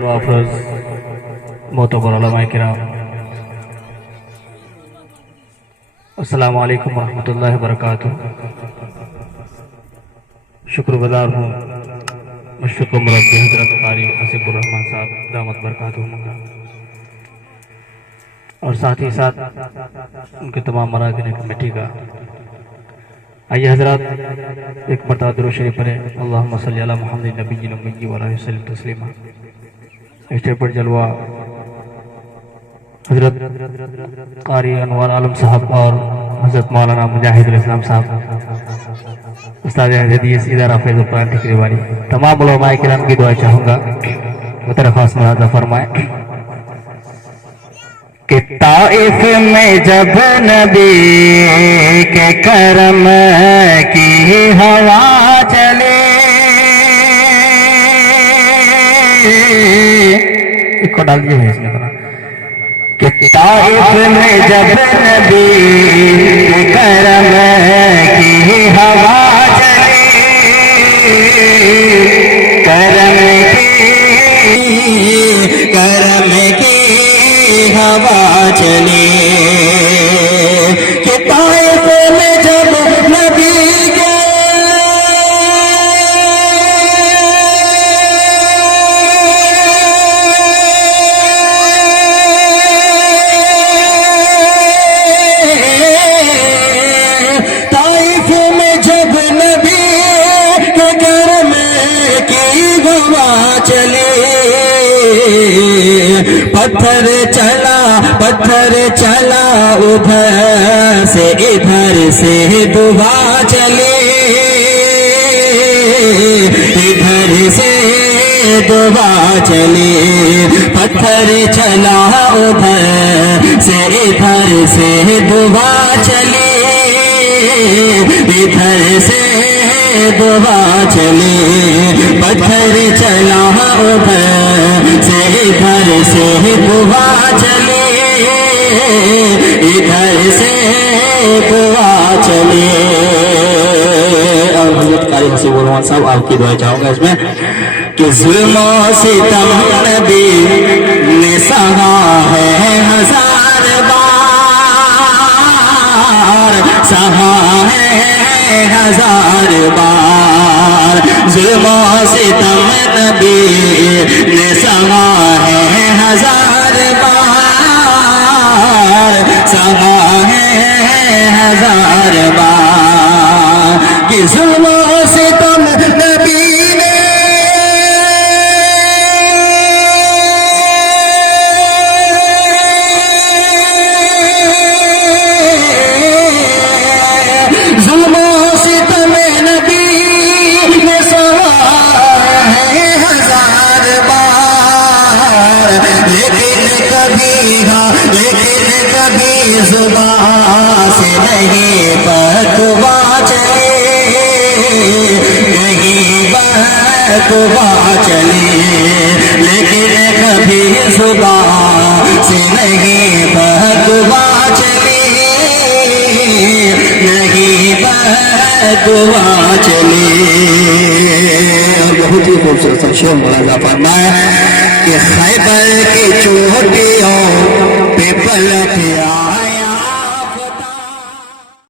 وافرز معتبر علماء کرام، السلام علیکم ورحمۃ اللہ وبرکاتہ۔ شکر گزار ہوں مشفق و مربی حضرت قاری حسب الرحمن صاحب دامت برکاتہ اور ساتھ ہی ساتھ ان کے تمام مراکز کمیٹی کا۔ آئیے حضرات ایک مرتبہ درود شریف پڑھیں، اللہم صلی علی محمد نبی الامی و علیہ وسلم تسلیما۔ اسٹیج پر جلوہ حضرت قاری انوار عالم صاحب اور حضرت مولانا مجاہد الاسلام صاحب، استاد حدیث ادارہ فیض القرآن ٹھکری والی۔ تمام علماء کرام کی دعا چاہوں گا، درخواست ملاحظہ فرمائیں کہ طائف میں جب نبی کے کرم کی ہوا چلے، ایک کو ڈال دیئے اس میں طرح کہ طائف میں جب نبی کے کرم کی ہوا چلے، کرم کی ہوا چلے، کہ طائف میں جب نبی کے طائف میں جب نبی کے کرم کی ہوا چلے، پتھر چلا ادھر سے دعا چلے، ادھر سے دعا چلے، پتھر چلا ادھر سے دعا چلے، ادھر سے دعا چلے، پتھر چلا ادھر سے دعا چلے، ادھر سے دعا چلے۔ اور حضرت قاری حسب الرحمن صاحب آپ کی دعا چاہوں گا اس میں کہ ظلم و ستم نبی نے سہا ہے ہزار بار، سہا ہے ہزار بار، ظلم و ستم نبی نے سہا ہے ہزار بار، سہا ہے ہزار بار، کہ ظلم و ستم نبی نے ظلم و ستم نبی نے سہا ہے ہزار بار، لیکن کبھی زبان سے نہیں بکوا چلے، نہیں بکوا چلے، لیکن کبھی زبان سے نہیں بکوا چلے، نہیں بکوا چلے۔ بہت ہی خوبصورت شعر ملاحظہ فرمائے کہ خیبر کی چوٹیوں پہ پلک